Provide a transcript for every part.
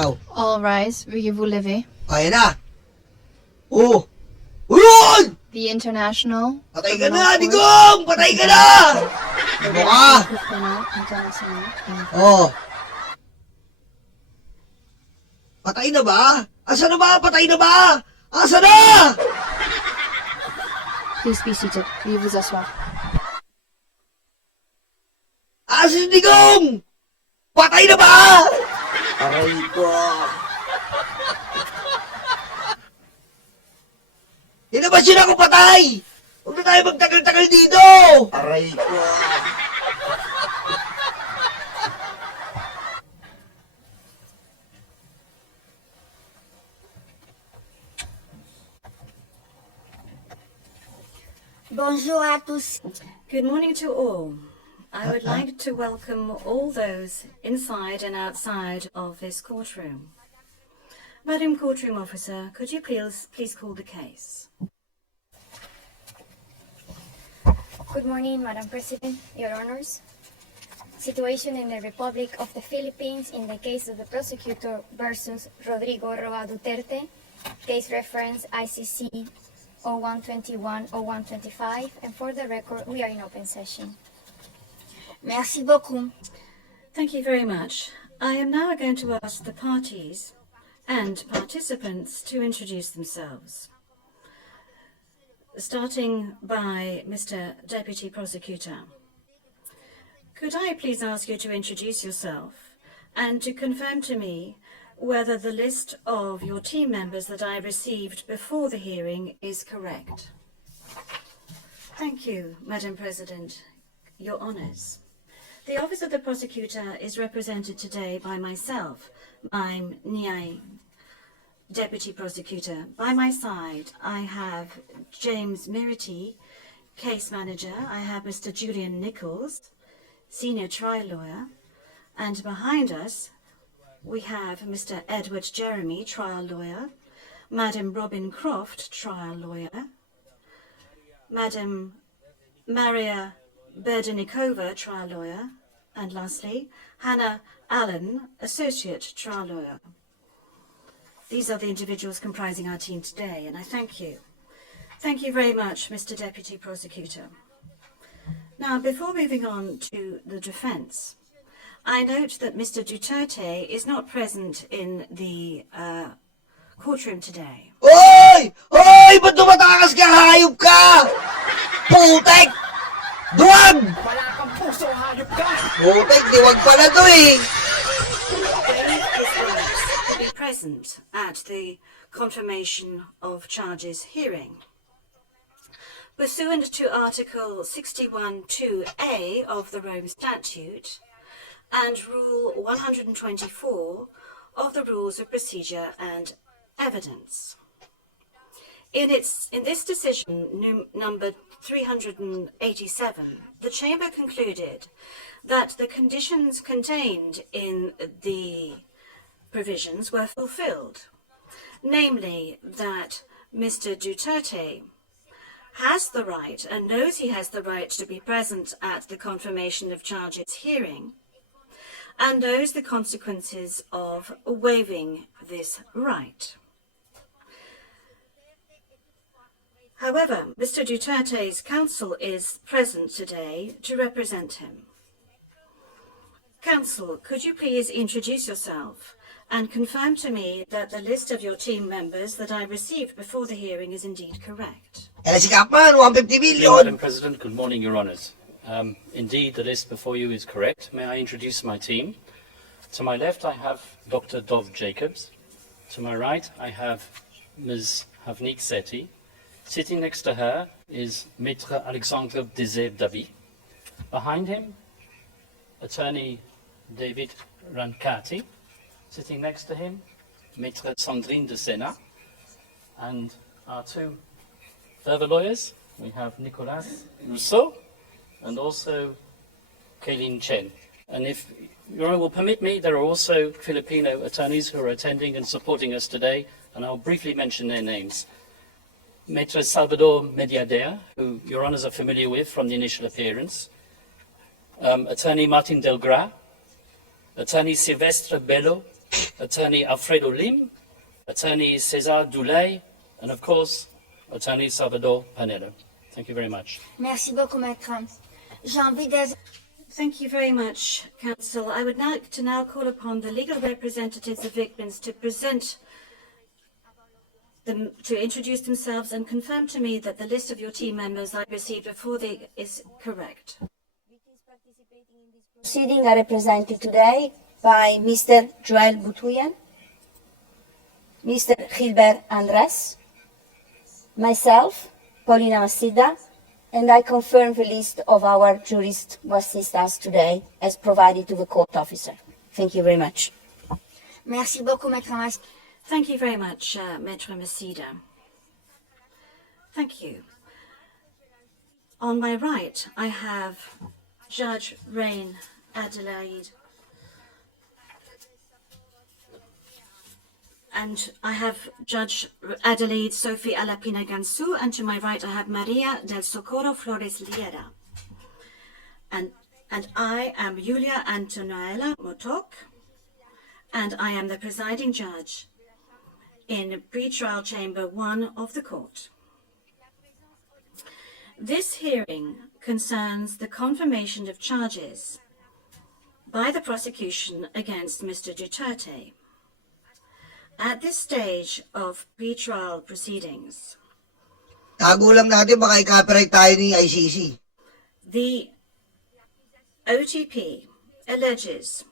All rise, veuillez-vous lever. Ayan na. Oh! Uyun! The International Patay ka Criminal na, Court Digong! Patay ka na! Ano ka? Criminal International. Oh. Patay na ba? Asa na ba? Patay na ba? Asa na? Please be seated. Veuillez vous asseoir. Asa si Digong? Patay na ba? Aray ko. Hindi ba sila ko patay? Huwag na tayo magtagal-tagal dito! Aray ko. Bonjour à tous. Good morning to all. I would like to welcome all those inside and outside of this courtroom. Madam Courtroom Officer, could you please call the case? Good morning, Madam President, Your Honors. Situation in the Republic of the Philippines in the case of the prosecutor versus Rodrigo Roa Duterte. Case reference ICC 0121-0125, and for the record, we are in open session. Merci beaucoup. Thank you very much. I am now going to ask the parties and participants to introduce themselves. Starting by Mr. Deputy Prosecutor. Could I please ask you to introduce yourself and to confirm to me whether the list of your team members that I received before the hearing is correct? Thank you, Madam President. Your Honours. The Office of the Prosecutor is represented today by myself, I'm Nyai, Deputy Prosecutor. By my side, I have James Mirity, Case Manager. I have Mr. Julian Nichols, Senior Trial Lawyer. And behind us, we have Mr. Edward Jeremy, Trial Lawyer, Madam Robin Croft, Trial Lawyer, Madam Maria Berdenikova, Trial Lawyer, and lastly, Hannah Allen, Associate Trial Lawyer. These are the individuals comprising our team today, and I thank you. Thank you very much, Mr. Deputy Prosecutor. Now, before moving on to the defence, I note that Mr. Duterte is not present in the courtroom today. Hoy! Hoy! Ba't tumatakas ka? Hayop ka! Putek! Duwag! Wala kang puso, hayop ka! Putek, diwag pala to eh! To be present at the confirmation of charges hearing. Pursuant to Article 61(2)(a) of the Rome Statute and Rule 124 of the Rules of Procedure and Evidence. In this decision, number 387, the Chamber concluded that the conditions contained in the provisions were fulfilled, namely that Mr. Duterte has the right and knows he has the right to be present at the confirmation of charges hearing, and knows the consequences of waiving this right. However, Mr. Duterte's counsel is present today to represent him. Counsel, could you please introduce yourself and confirm to me that the list of your team members that I received before the hearing is indeed correct? Madam President, good morning, Your Honours. Indeed, the list before you is correct. May I introduce my team? To my left, I have Dr. Dov Jacobs. To my right, I have Ms. Havnik Sethi. Sitting next to her is Maître Alexandre Désir Dabi. Behind him, Attorney David Rankati. Sitting next to him, Maître Sandrine de Sena. And our two further lawyers, we have Nicolas Rousseau and also Kaylin Chen. And if Your Honor will permit me, there are also Filipino attorneys who are attending and supporting us today, and I'll briefly mention their names. Maître Salvador Mediader, who Your Honours are familiar with from the initial appearance, Attorney Martin Delgra, Attorney Silvestre Bello, Attorney Alfredo Lim, Attorney Cesar Dulay, and of course, Attorney Salvador Panetta. Thank you very much. Merci beaucoup, maître. J'ai envie de... Thank you very much, Counsel. I would like to now call upon the legal representatives of victims to introduce themselves and confirm to me that the list of your team members I received before is correct. Proceedings are represented today by Mr. Joel Butuyan, Mr. Gilbert Andres, myself, Paulina Masida, and I confirm the list of our jurists who assist us today as provided to the court officer. Thank you very much. Merci beaucoup, maître Mas. Thank you very much, Maître Masida. Thank you. On my right, I have Judge Rain Adelaide. And I have Judge Adelaide Sophie Alapina Gansu, and to my right I have Maria del Socorro Flores Liera. And I am Julia Antonuela Motok, and I am the presiding judge in Pretrial Chamber 1 of the court. This hearing concerns the confirmation of charges by the prosecution against Mr. Duterte. At this stage of pretrial proceedings, Tago lang natin, baka i-copyright tayo ni ICC. the OTP alleges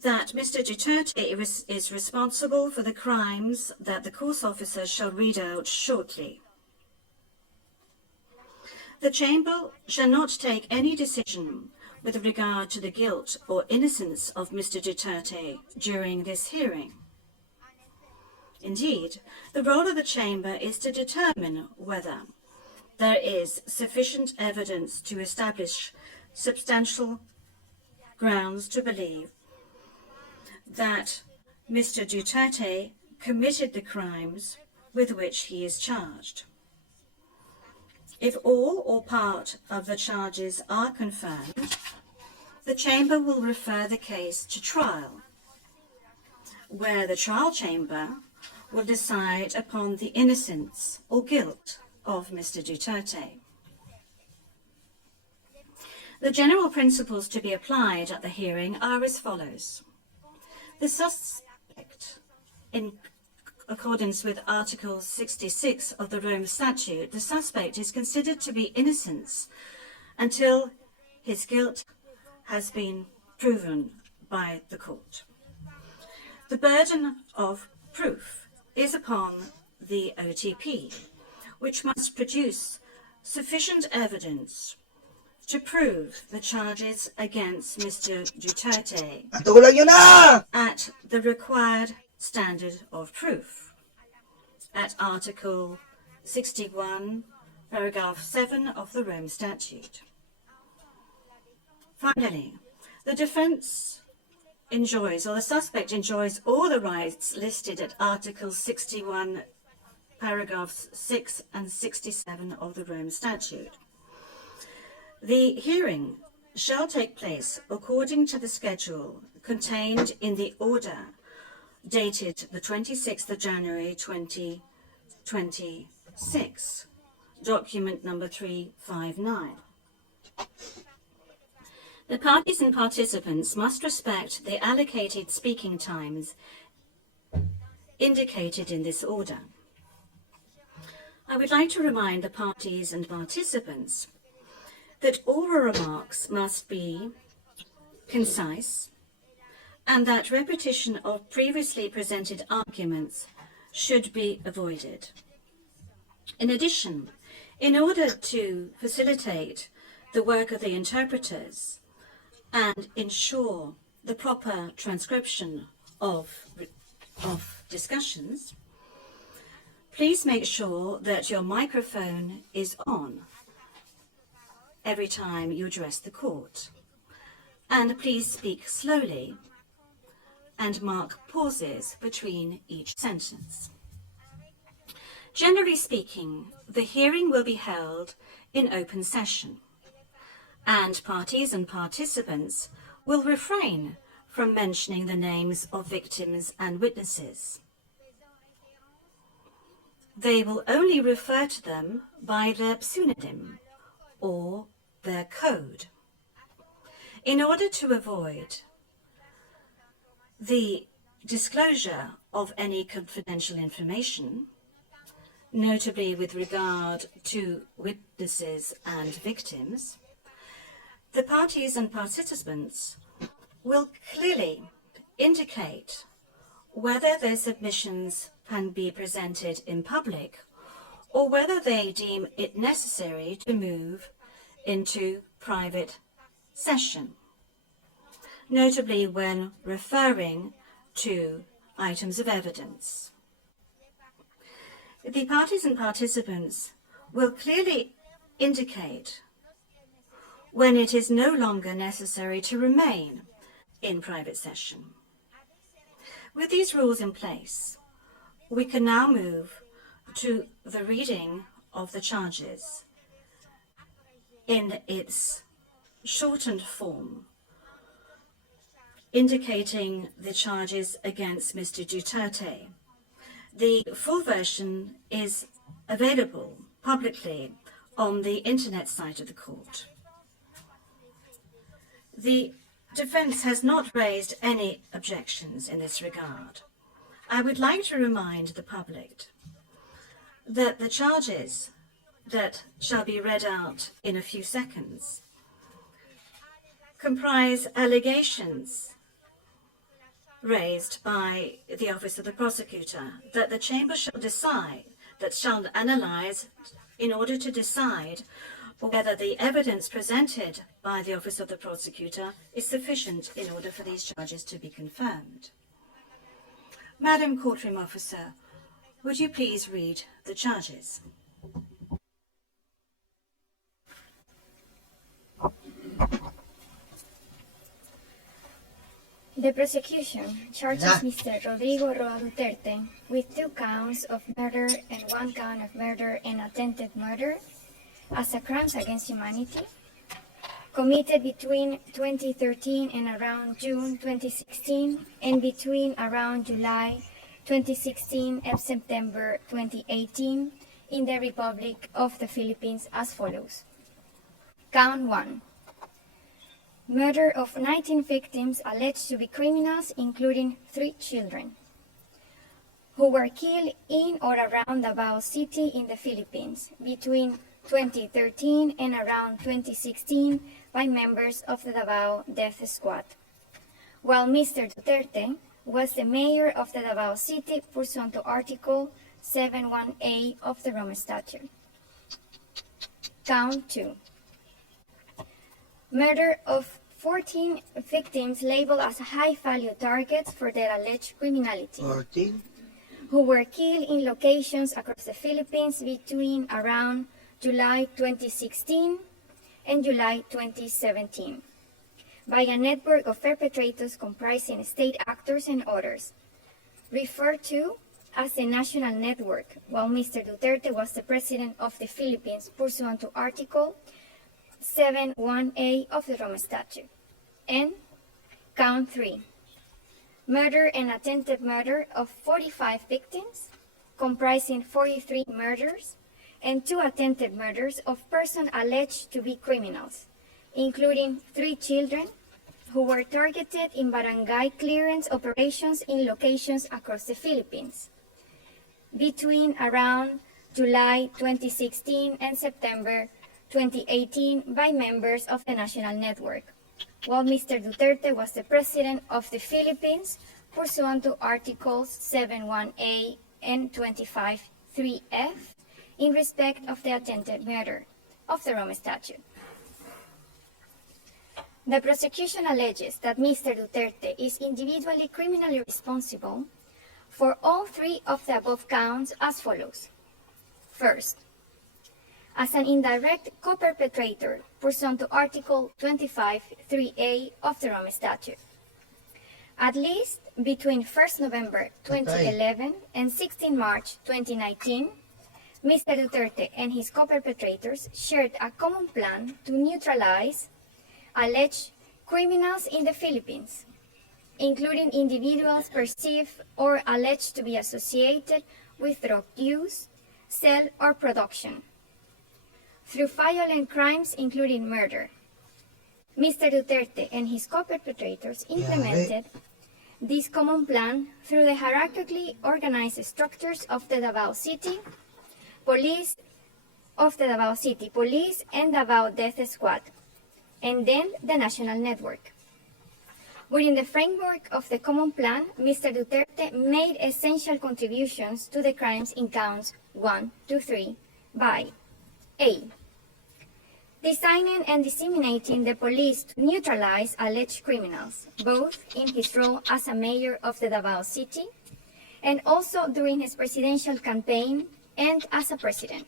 that Mr. Duterte is responsible for the crimes that the course officer shall read out shortly. The Chamber shall not take any decision with regard to the guilt or innocence of Mr. Duterte during this hearing. Indeed, the role of the Chamber is to determine whether there is sufficient evidence to establish substantial grounds to believe that Mr. Duterte committed the crimes with which he is charged. If all or part of the charges are confirmed, the Chamber will refer the case to trial, where the trial chamber will decide upon the innocence or guilt of Mr. Duterte. The general principles to be applied at the hearing are as follows. The suspect, in accordance with Article 66 of the Rome Statute, the suspect is considered to be innocent until his guilt has been proven by the court. The burden of proof is upon the OTP, which must produce sufficient evidence to prove the charges against Mr. Duterte Patulan nyo na! at the required standard of proof at Article 61, paragraph 7 of the Rome Statute. Finally, the defense enjoys, or the suspect enjoys, all the rights listed at Article 61, paragraphs 6 and 67 of the Rome Statute. The hearing shall take place according to the schedule contained in the order dated the 26th of January 2026, document number 359. The parties and participants must respect the allocated speaking times indicated in this order. I would like to remind the parties and participants that oral remarks must be concise and that repetition of previously presented arguments should be avoided. In addition, in order to facilitate the work of the interpreters and ensure the proper transcription of discussions, please make sure that your microphone is on every time you address the court. And please speak slowly and mark pauses between each sentence. Generally speaking, the hearing will be held in open session, and parties and participants will refrain from mentioning the names of victims and witnesses. They will only refer to them by their pseudonym or their code. In order to avoid the disclosure of any confidential information, notably with regard to witnesses and victims, the parties and participants will clearly indicate whether their submissions can be presented in public or whether they deem it necessary to move into private session, notably when referring to items of evidence. The parties and participants will clearly indicate when it is no longer necessary to remain in private session. With these rules in place, we can now move to the reading of the charges in its shortened form, indicating the charges against Mr. Duterte. The full version is available publicly on the internet site of the court. The defense has not raised any objections in this regard. I would like to remind the public that the charges that shall be read out in a few seconds comprise allegations raised by the Office of the Prosecutor that the Chamber shall analyze in order to decide whether the evidence presented by the Office of the Prosecutor is sufficient in order for these charges to be confirmed. Madam Courtroom Officer, would you please read the charges? The prosecution charges Mr. Rodrigo Roa Duterte with 2 counts of murder and 1 count of murder and attempted murder as a crimes against humanity committed between 2013 and around June 2016 and between around July 2016 and September 2018 in the Republic of the Philippines as follows. Count 1. Murder of 19 victims alleged to be criminals, including 3 children, who were killed in or around Davao City in the Philippines between 2013 and around 2016 by members of the Davao Death Squad, while Mr. Duterte was the mayor of the Davao City pursuant to Article 71A of the Rome Statute. Count 2. Murder of 14 victims labeled as high-value targets for their alleged criminality, 14? who were killed in locations across the Philippines between around July 2016 and July 2017 by a network of perpetrators comprising state actors and others, referred to as the National Network, while Mr. Duterte was the President of the Philippines pursuant to Article 71A of the Rome Statute. And count 3. Murder and attempted murder of 45 victims, comprising 43 murders and 2 attempted murders of persons alleged to be criminals, including 3 children who were targeted in barangay clearance operations in locations across the Philippines between around July 2016 and September 2018 by members of the National Network, while Mr. Duterte was the President of the Philippines pursuant to Articles 71A and 25(3)(f in respect of the attempted murder of the Rome Statute. The prosecution alleges that Mr. Duterte is individually criminally responsible for all 3 of the above counts as follows. First, as an indirect co-perpetrator pursuant to Article 25(3)(a of the Rome Statute. At least between 1st November 2011 and 16 March 2019, Mr. Duterte and his co-perpetrators shared a common plan to neutralize alleged criminals in the Philippines. including individuals perceived or alleged to be associated with drug use, sale, or production, through violent crimes including murder. Mr. Duterte and his co-perpetrators implemented this common plan through the hierarchically organized structures of the Davao City Police and Davao Death Squad, and then the national network. Within the framework of the common plan, Mr. Duterte made essential contributions to the crimes in counts 1 to 3 by A. Designing and disseminating the police to neutralize alleged criminals, both in his role as a mayor of the Davao City and also during his presidential campaign and as a president,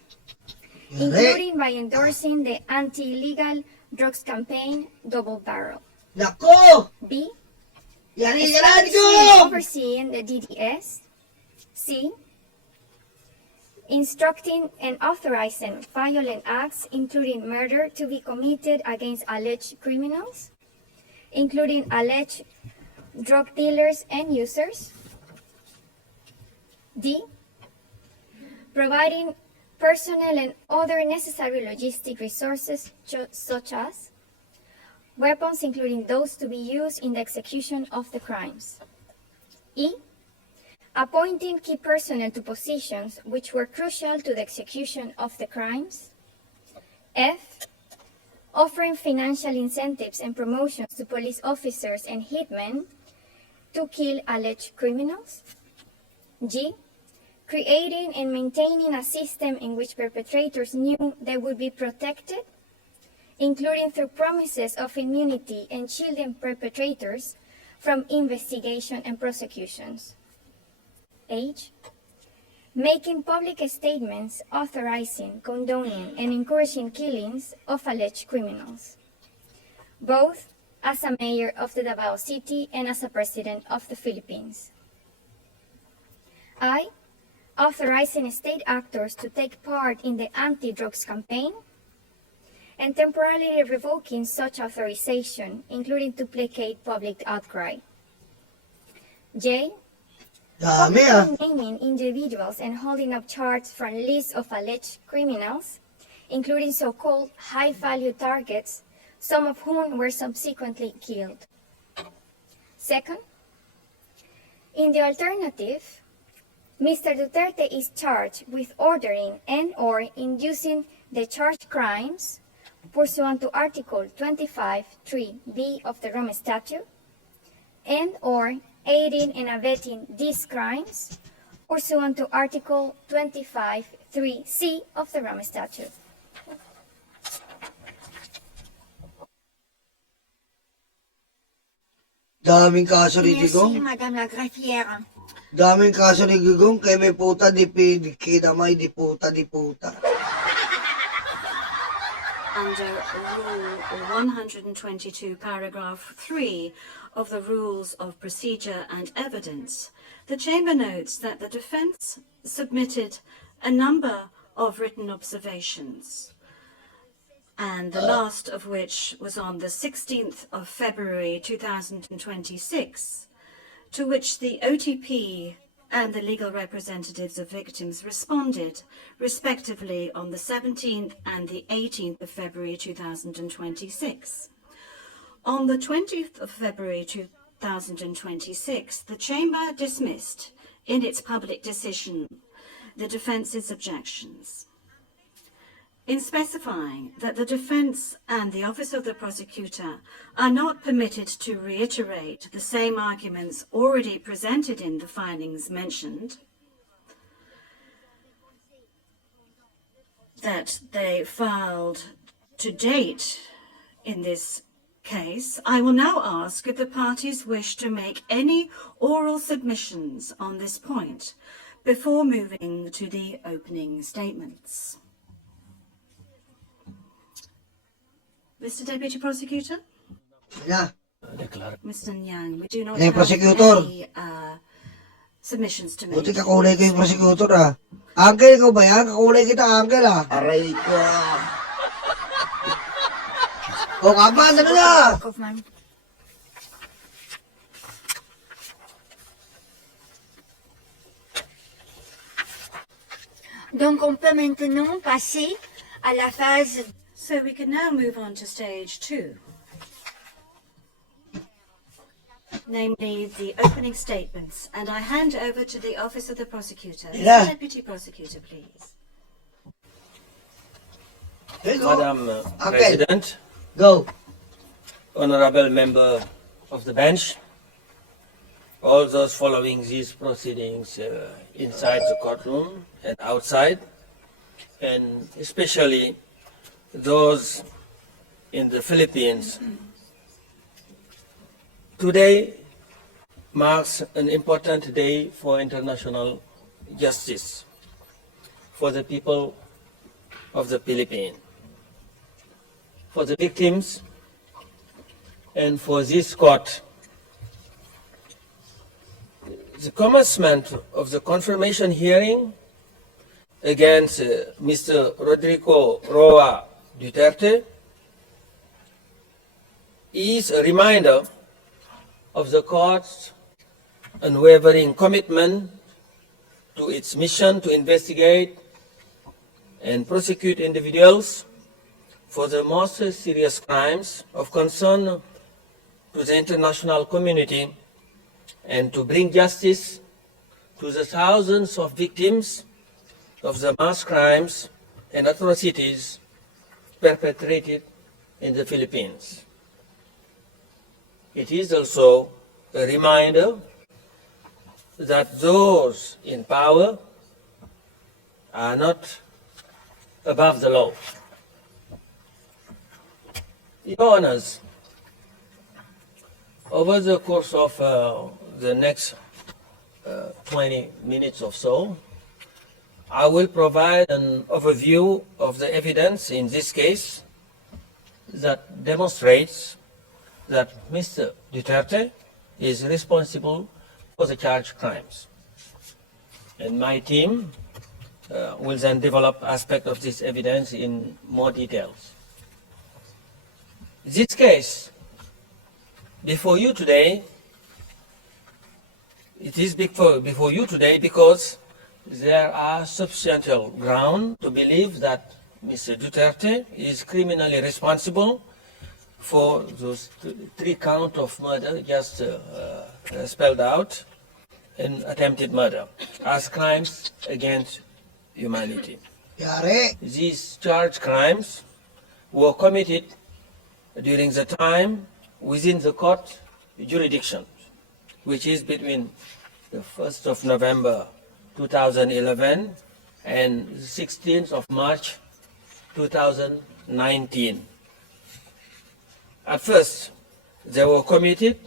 including by endorsing the anti-illegal drugs campaign Double Barrel. Nako! B. Yan Establishing, overseeing the DDS. C. Instructing and authorizing violent acts, including murder, to be committed against alleged criminals, including alleged drug dealers and users. D. Providing personnel and other necessary logistic resources such as weapons, including those to be used in the execution of the crimes. E. Appointing key personnel to positions which were crucial to the execution of the crimes. F. Offering financial incentives and promotions to police officers and hitmen to kill alleged criminals. G. Creating and maintaining a system in which perpetrators knew they would be protected, including through promises of immunity and shielding perpetrators from investigation and prosecutions. H. Making public statements authorizing, condoning, and encouraging killings of alleged criminals, both as a mayor of the Davao City and as a president of the Philippines. I. Authorizing state actors to take part in the anti-drugs campaign and temporarily revoking such authorization, including to placate public outcry. J. Dami Publicly naming individuals and holding up charts from lists of alleged criminals, including so-called high-value targets, some of whom were subsequently killed. Second, in the alternative, Mr. Duterte is charged with ordering and/or inducing the charged crimes pursuant to Article 25(3)(b) of the Rome Statute, and/or aiding and abetting these crimes pursuant to Article 25(3)(c) of the Rome Statute. Daming kaso ni Merci, Digong. Madame la Greffière. Daming kaso ni Digong. Kaya may puta, di kita may di puta. Under Rule 122, Paragraph 3 of the Rules of Procedure and Evidence, the Chamber notes that the defense submitted a number of written observations, and the last of which was on the 16th of February 2026, to which the OTP and the legal representatives of victims responded, respectively, on the 17th and the 18th of February 2026. On the 20th of February 2026, the Chamber dismissed, in its public decision, the defence's objections. In specifying that the defense and the Office of the Prosecutor are not permitted to reiterate the same arguments already presented in the filings mentioned, that they filed to date in this case, I will now ask if the parties wish to make any oral submissions on this point before moving to the opening statements. Mr. Deputy Prosecutor? Yeah. Mr. Nyang, we do not Hey, have Prosecutor. any submissions to make. Buti kakulay ko yung prosecutor ah. Uncle, ikaw ba yan? Kakulay kita, uncle ah. Aray ko ah. O, kapan, ano na? Kaufman. Donc on peut maintenant passer à la phase. So we can now move on to stage 2. Namely, the opening statements. And I hand over to the Office of the Prosecutor. Yeah. Mr. Deputy Prosecutor, please. Madam Okay. President, Go. honorable member of the bench, all those following these proceedings inside the courtroom and outside, and especially those in the Philippines. Today marks an important day for international justice for the people of the Philippines, for the victims, and for this court. The commencement of the confirmation hearing against Mr. Rodrigo Roa Duterte is a reminder of the court's unwavering commitment to its mission to investigate and prosecute individuals for the most serious crimes of concern to the international community and to bring justice to the thousands of victims of the mass crimes and atrocities perpetrated in the Philippines. It is also a reminder that those in power are not above the law. Your Honors, over the course of the next 20 minutes or so, I will provide an overview of the evidence in this case that demonstrates that Mr. Duterte is responsible for the charged crimes. And my team will then develop aspects of this evidence in more details. This case before you today, it is before you today because there are substantial ground to believe that Mr. Duterte is criminally responsible for those 3 counts of murder just spelled out and attempted murder as crimes against humanity. Yari. These charged crimes were committed during the time within the court jurisdiction, which is between the 1st of November 2011 and 16th of March 2019. At first, they were committed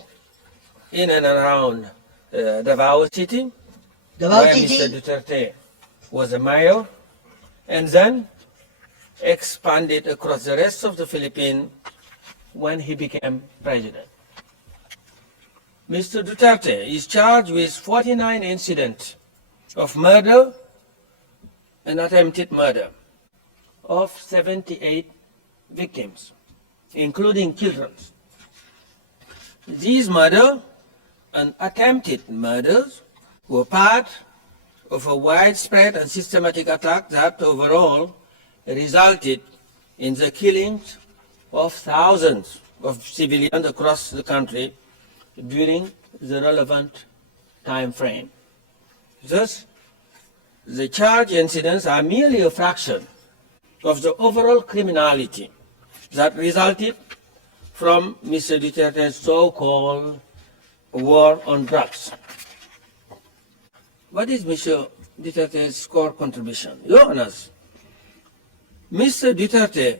in and around Davao City, Davao where City. Mr. Duterte was a mayor, and then expanded across the rest of the Philippines when he became president. Mr. Duterte is charged with 49 incidents of murder and attempted murder of 78 victims, including children. These murders and attempted murders were part of a widespread and systematic attack that overall resulted in the killings of thousands of civilians across the country during the relevant time frame. Thus, the charged incidents are merely a fraction of the overall criminality that resulted from Mr. Duterte's so-called war on drugs. What is Mr. Duterte's core contribution? Your Honors, Mr. Duterte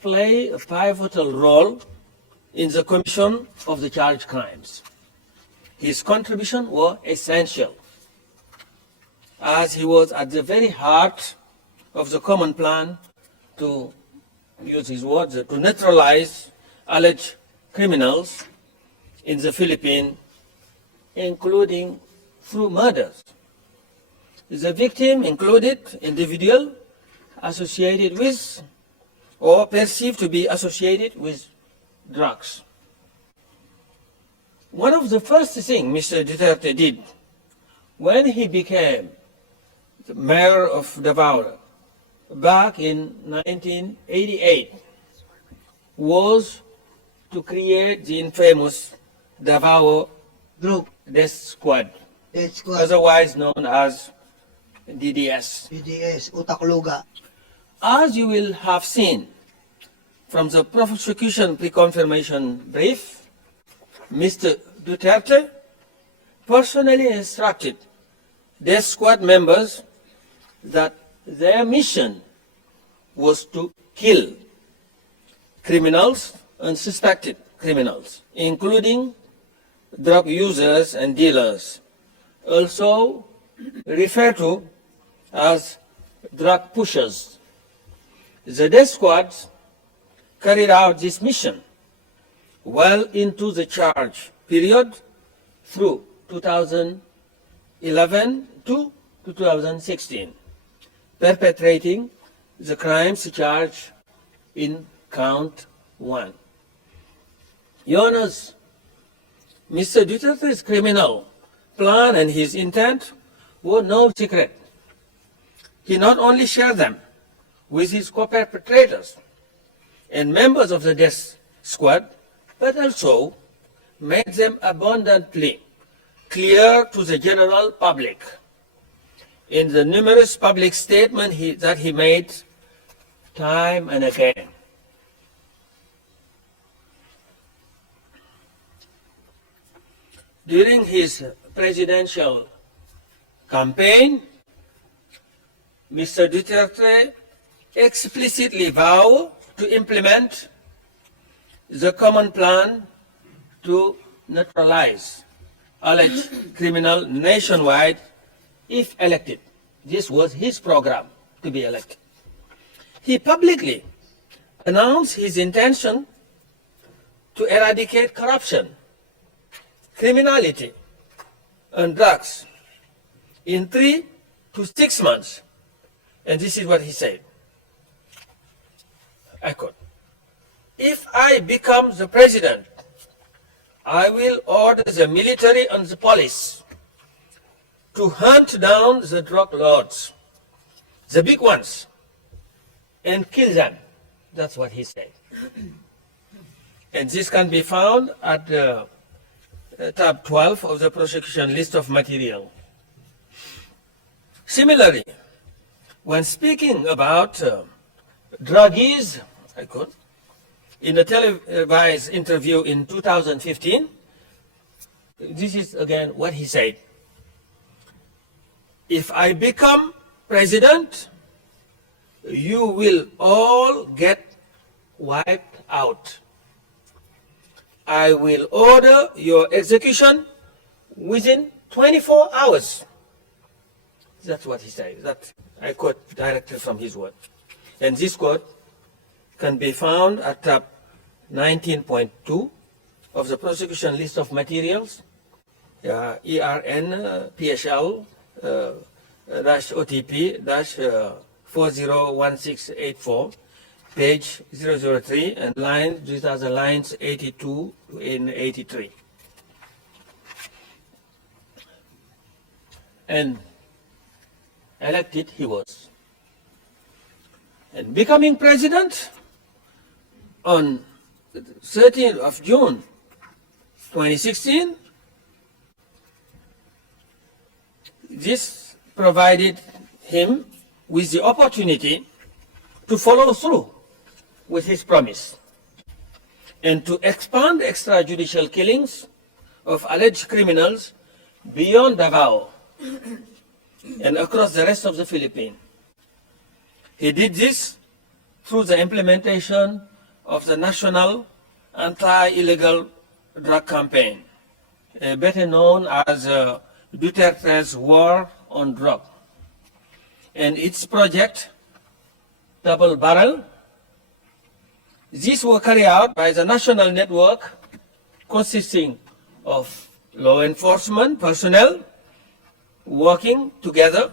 played a pivotal role in the commission of the charged crimes. His contribution was essential, as he was at the very heart of the common plan to use his words, to neutralize alleged criminals in the Philippines, including through murders. The victim included individuals associated with or perceived to be associated with drugs. One of the first things Mr. Duterte did when he became the mayor of Davao, back in 1988, was to create the infamous Davao Group. Death Squad, Death Squad. otherwise known as DDS. PDS. Utak Luga. As you will have seen from the prosecution pre-confirmation brief, Mr. Duterte personally instructed Death Squad members that their mission was to kill criminals and suspected criminals, including drug users and dealers, also referred to as drug pushers. The death squad carried out this mission well into the charge period through 2011 to 2016, perpetrating the crimes charged in count 1. Your Honors, Mr. Duterte's criminal plan and his intent were no secret. He not only shared them with his co-perpetrators and members of the death squad, but also made them abundantly clear to the general public in the numerous public statements that he made time and again. During his presidential campaign, Mr. Duterte explicitly vowed to implement the common plan to neutralize alleged criminal nationwide if elected. This was his program to be elected. He publicly announced his intention to eradicate corruption, criminality, and drugs in 3 to 6 months. And this is what he said. I quote, "If I become the president, I will order the military and the police to hunt down the drug lords, the big ones, and kill them." That's what he said. And this can be found at tab 12 of the prosecution list of material. Similarly, when speaking about druggies, I quote, in a televised interview in 2015, this is again what he said. "If I become president, you will all get wiped out. I will order your execution within 24 hours. That's what he said. That I quote directly from his word. And this quote can be found at tab 19.2 of the prosecution list of materials, ERN PSL OTP 401684, page 003, and these are the lines 82 and 83. And elected he was. And becoming president on the 13th of June 2016, this provided him with the opportunity to follow through with his promise and to expand extrajudicial killings of alleged criminals beyond Davao and across the rest of the Philippines. He did this through the implementation of the National Anti-Illegal Drug Campaign, better known as Duterte's War on Drug, and its project, Double Barrel. These were carried out by the national network consisting of law enforcement personnel working together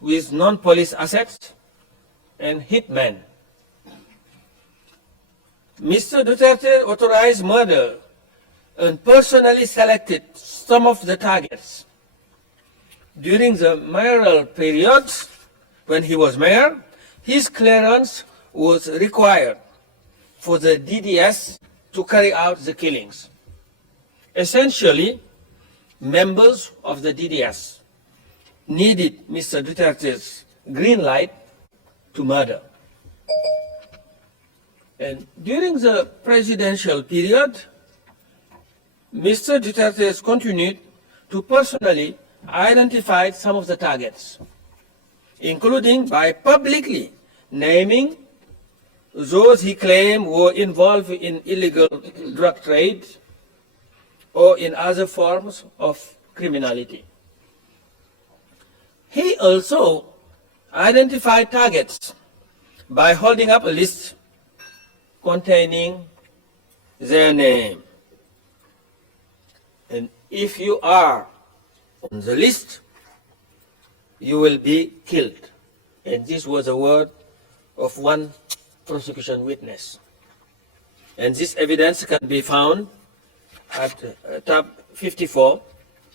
with non-police assets and hitmen. Mr. Duterte authorized murder and personally selected some of the targets. during the mayoral period, when he was mayor, his clearance was required for the DDS to carry out the killings. Essentially, members of the DDS needed Mr. Duterte's green light to murder. And during the presidential period, Mr. Duterte has continued to personally identify some of the targets, including by publicly naming those he claimed were involved in illegal drug trade or in other forms of criminality. He also identified targets by holding up a list containing their name. And if you are on the list, you will be killed. And this was a word of one prosecution witness. And this evidence can be found at tab 54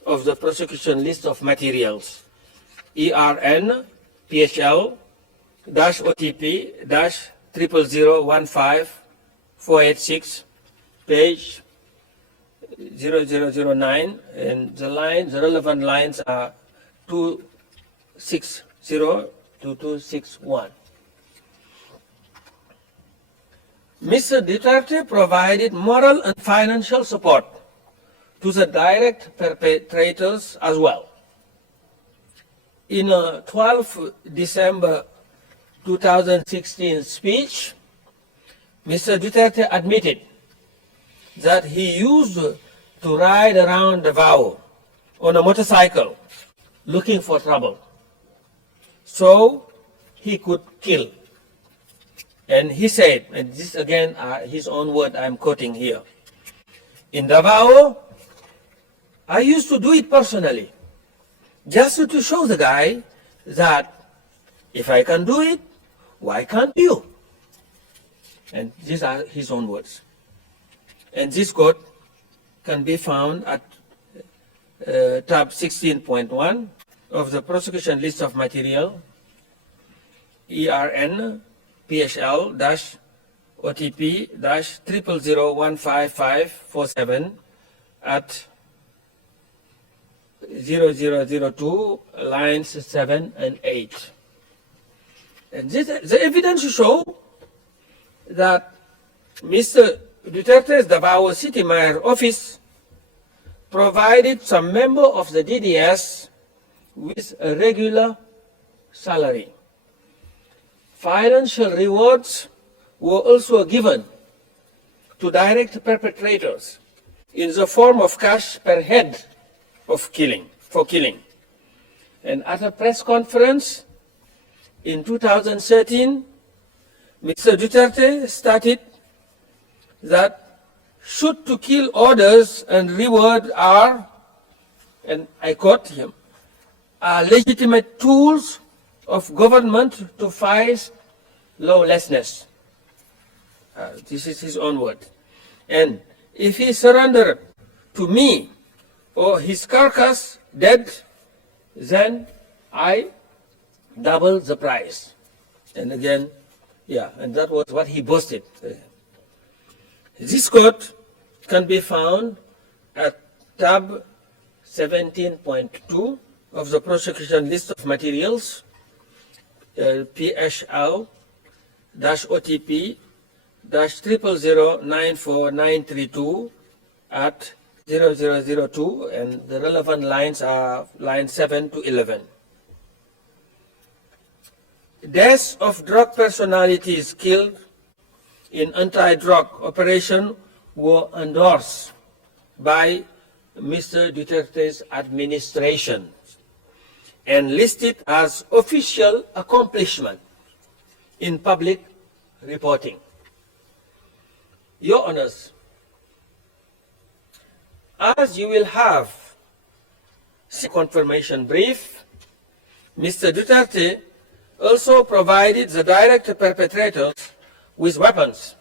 of the prosecution list of materials, ERN PHL OTP 00015 page 0009, and the relevant lines are 260 to 261. Mr. Duterte provided moral and financial support to the direct perpetrators as well. In a 12 December 2016 speech, Mr. Duterte admitted that he used to ride around Davao on a motorcycle looking for trouble, so he could kill. And he said, and this again his own word I'm quoting here, in Davao, I used to do it personally, just to show the guy that if I can do it, why can't you? And these are his own words. And this quote can be found at tab 16.1 of the prosecution list of material, ERN PHL OTP 0001547 at 0002 lines 7 and 8. And the evidence show that Mr. Duterte's Davao City Mayor office provided some member of the DDS with a regular salary. Financial rewards were also given to direct perpetrators in the form of cash per head of killing. And at a press conference in 2013, Mr. Duterte stated that shoot to kill orders and reward are, and I quote him, are legitimate tools of government to fight lawlessness. This is his own word. And if he surrendered to me or his carcass dead, then I double the price. And again, yeah, and that was what he boasted. This quote can be found at tab 17.2 of the prosecution list of materials, PHL OTP 000094932 at 0002, and the relevant lines are lines 7 to 11. Deaths of drug personalities killed in anti-drug operation were endorsed by Mr. Duterte's administration and listed as official accomplishment in public reporting. Your Honors, as you will have confirmation brief, Mr. Duterte also provided the direct perpetrators with weapons,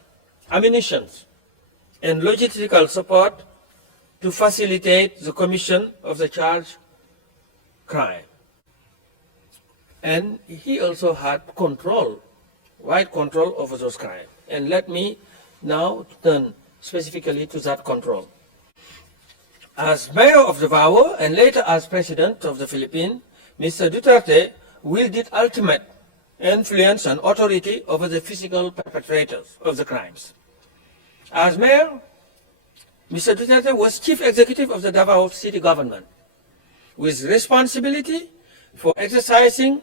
ammunition, and logistical support to facilitate the commission of the charged crime. and he also had control, wide control over those crimes. And let me now turn specifically to that control. As mayor of Davao and later as president of the Philippines, Mr. Duterte wielded ultimate influence and authority over the physical perpetrators of the crimes. As mayor, Mr. Duterte was chief executive of the Davao city government, with responsibility for exercising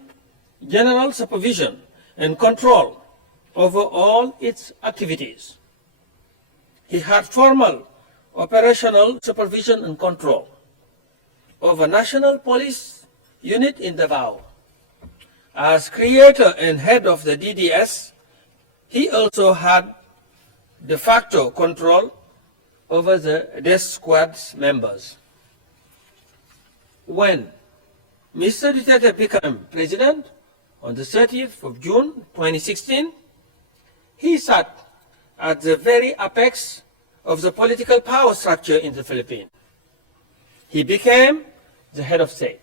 general supervision and control over all its activities. He had formal operational supervision and control over National Police Unit in Davao. As creator and head of the DDS, he also had de facto control over the death squad's members. When Mr. Duterte became president on the 30th of June 2016, he sat at the very apex of the political power structure in the Philippines. He became the head of state,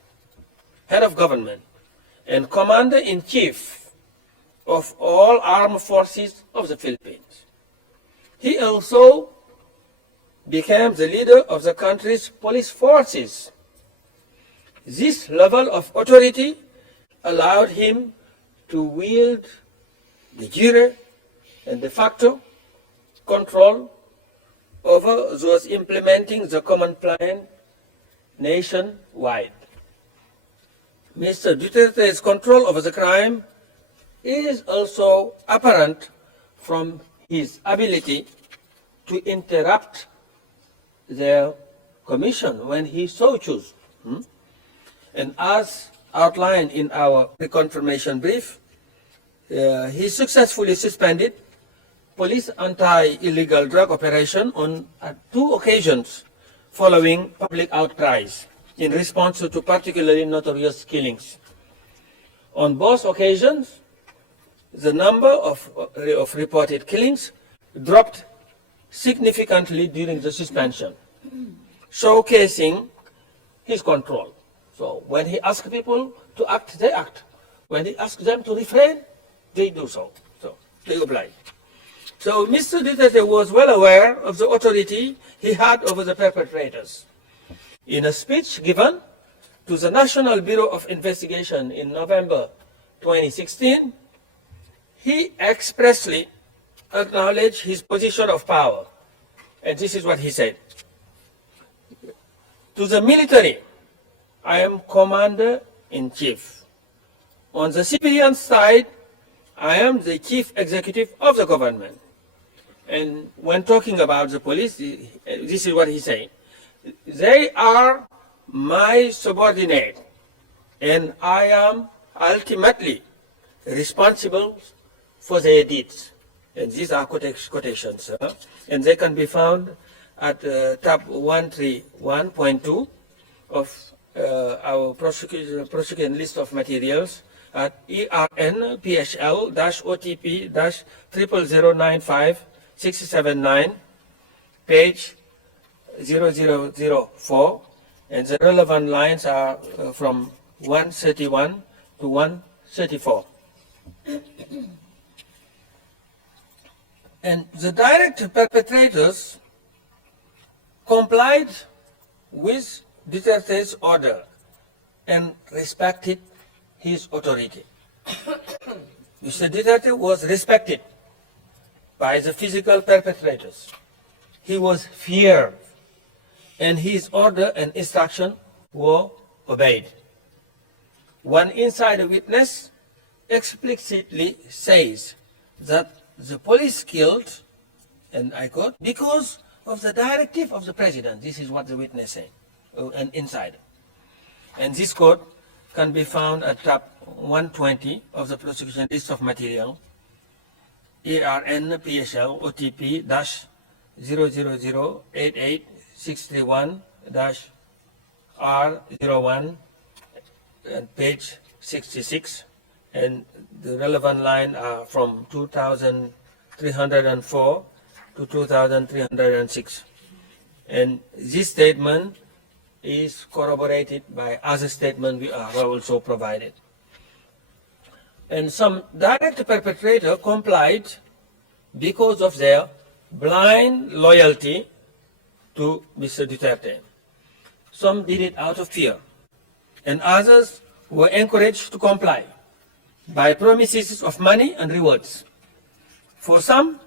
head of government, and commander-in-chief of all armed forces of the Philippines. He also became the leader of the country's police forces. This level of authority allowed him to wield de jure and de facto control over those implementing the common plan nationwide. Mr. Duterte's control over the crime is also apparent from his ability to interrupt their commission when he so chooses. And as outlined in our reconfirmation brief, he successfully suspended police anti-illegal drug operation on 2 occasions following public outcries in response to particularly notorious killings. On both occasions, the number of reported killings dropped significantly during the suspension, showcasing his control. So when he asks people to act, they act. When he asks them to refrain, they do so. So they oblige. So Mr. Duterte was well aware of the authority he had over the perpetrators. In a speech given to the National Bureau of Investigation in November 2016, he expressly acknowledged his position of power. And this is what he said. To the military, I am commander-in-chief. On the civilian side, I am the chief executive of the government. And when talking about the police, this is what he said. They are my subordinate, and I am ultimately responsible for their deeds. And these are quotations, and they can be found at tab 131.2 of our prosecution list of materials at ERN PHL-OTP-0095-679, page 0004, and the relevant lines are from 131 to 134. And the direct perpetrators complied with Duterte's order and respected his authority. Mr. Duterte was respected by the physical perpetrators. He was feared, and his order and instruction were obeyed. One insider witness explicitly says that the police killed, and I quote, because of the directive of the president. This is what the witness said, an insider. And this quote can be found at tab 120 of the prosecution list of material, ERN PSL OTP -00088-631-R01 and page 66, and the relevant line are from 2304 to 2306. And this statement is corroborated by other statements we are also provided. And some direct perpetrator complied because of their blind loyalty to Mr. Duterte. Some did it out of fear, and others were encouraged to comply by promises of money and rewards. For some,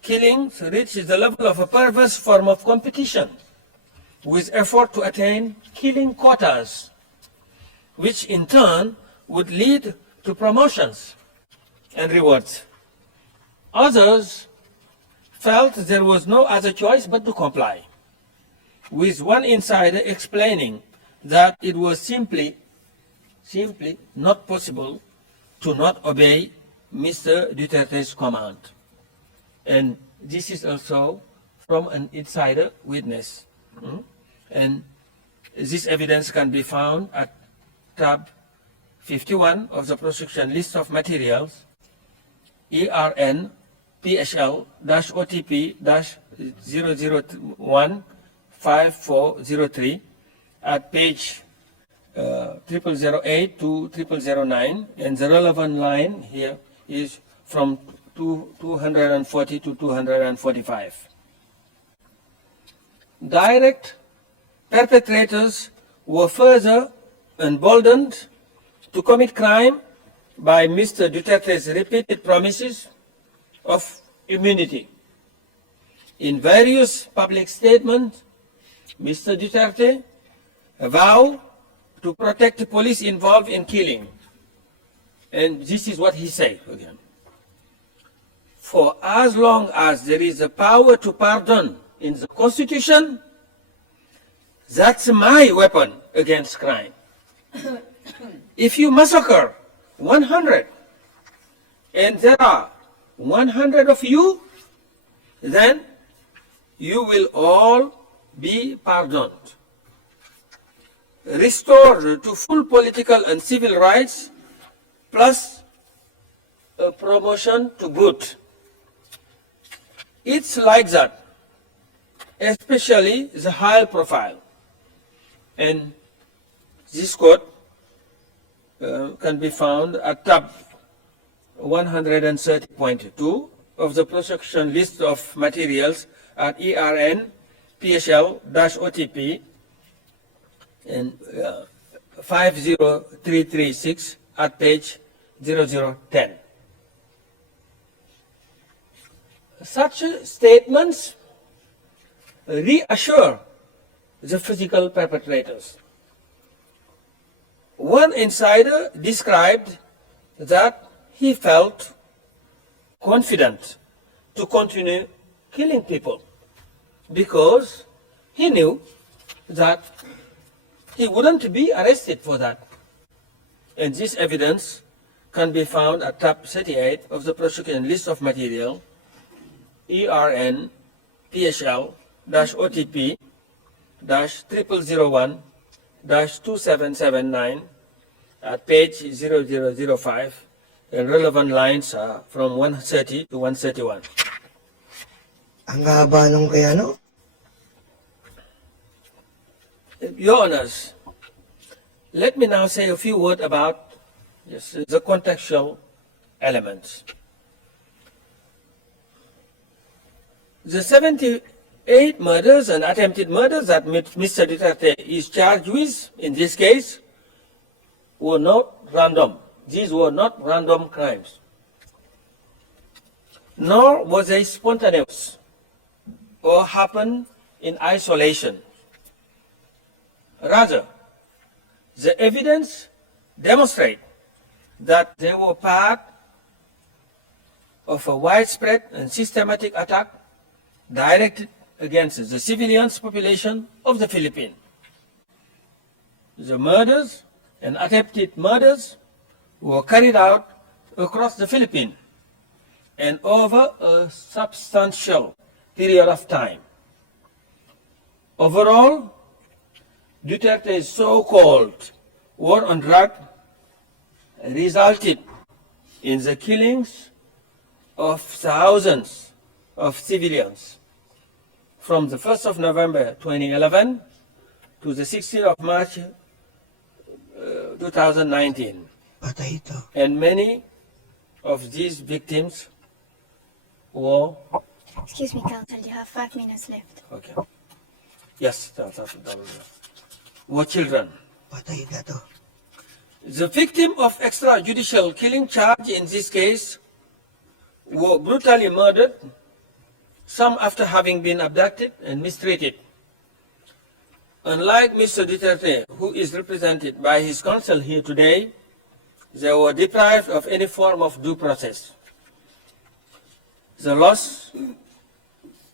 killings reached the level of a perverse form of competition, with effort to attain killing quotas, which in turn would lead to promotions and rewards. Others felt there was no other choice but to comply, with one insider explaining that it was simply not possible to not obey Mr. Duterte's command. And this is also from an insider witness. And this evidence can be found at tab 51 of the prosecution list of materials, ERN PSL-OTP-0015403 at page 0008 to 0009, and the relevant line here is from 240 to 245. Direct perpetrators were further emboldened to commit crime by Mr. Duterte's repeated promises of immunity. In various public statements, Mr. Duterte vowed to protect the police involved in killing. And this is what he said again. For as long as there is a power to pardon in the Constitution, that's my weapon against crime. If you massacre 100 and there are 100 of you, then you will all be pardoned. Restored to full political and civil rights, plus a promotion to good. It's like that, especially the high profile. And this quote can be found at tab 130.2 of the prosecution list of materials at ERN PSL-OTP and 50336 at page 0010. Such statements reassure the physical perpetrators. One insider described that he felt confident to continue killing people because he knew that he wouldn't be arrested for that. And this evidence can be found at tab 38 of the prosecution list of material, ERN PSL-OTP-0001-2779 at page 0005, and relevant lines are from 130 to 131. Ang haba nung kaya, no? Your Honors, let me now say a few words about the contextual elements. The 78 murders and attempted murders that Mr. Duterte is charged with, in this case, were not random. These were not random crimes. Nor was they spontaneous or happened in isolation. Rather, the evidence demonstrates that they were part of a widespread and systematic attack directed against the civilians population of the Philippines. The murders and attempted murders were carried out across the Philippines and over a substantial period of time. Overall, Duterte's so-called war on drugs resulted in the killings of thousands of civilians from the 1st of November 2011 to the 16th of March 2019. Patay ito. And many of these victims were, Excuse me, counsel, you have 5 minutes left. okay, yes, were children. Patay na to. The victim of extrajudicial killing charge in this case were brutally murdered, some after having been abducted and mistreated. Unlike Mr. Duterte, who is represented by his counsel here today, they were deprived of any form of due process. The loss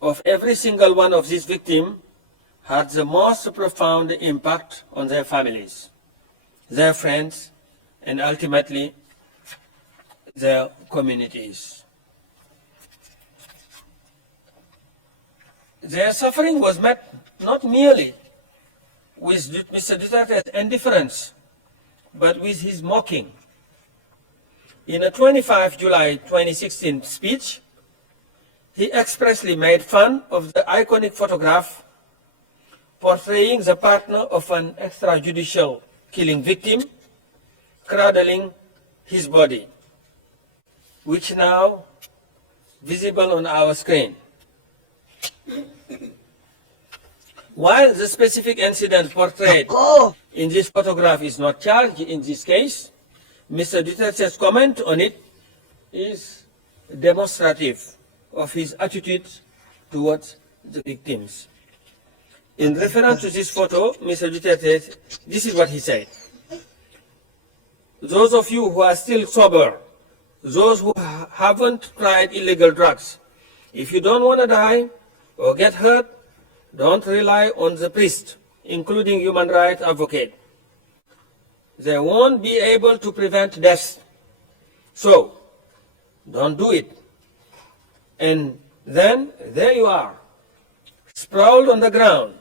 of every single one of these victims had the most profound impact on their families, their friends, and ultimately their communities. Their suffering was met not merely with Mr. Duterte's indifference, but with his mocking. In a 25 July 2016 speech, he expressly made fun of the iconic photograph portraying the partner of an extrajudicial killing victim cradling his body, which now visible on our screen. While the specific incident portrayed in this photograph is not charged in this case, Mr. Duterte's comment on it is demonstrative of his attitude towards the victims. In reference to this photo, Mr. Duterte, this is what he said. Those of you who are still sober, those who haven't tried illegal drugs, if you don't want to die or get hurt, don't rely on the priest, including human rights advocate. They won't be able to prevent death. So, don't do it. And then, there you are, sprawled on the ground,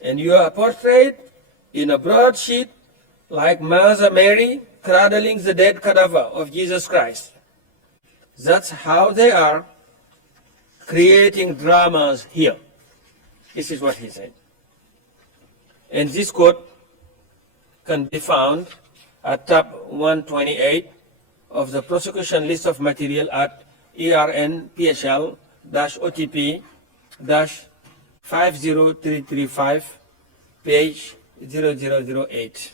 and you are portrayed in a broadsheet like Mother Mary cradling the dead cadaver of Jesus Christ. That's how they are creating dramas here. This is what he said. And this quote can be found at tab 128 of the prosecution list of material at ERN PSL-OTP-50335, page 0008.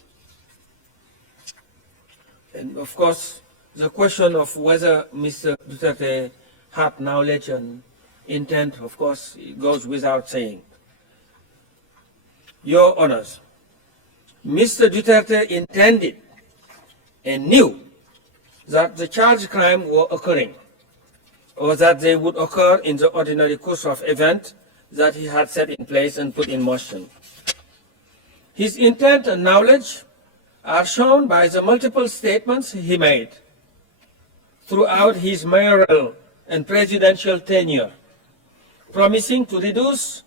And of course, the question of whether Mr. Duterte had knowledge and intent, of course, it goes without saying. Your Honors, Mr. Duterte intended and knew that the charged crime were occurring, or that they would occur in the ordinary course of events that he had set in place and put in motion. His intent and knowledge are shown by the multiple statements he made throughout his mayoral and presidential tenure, promising to reduce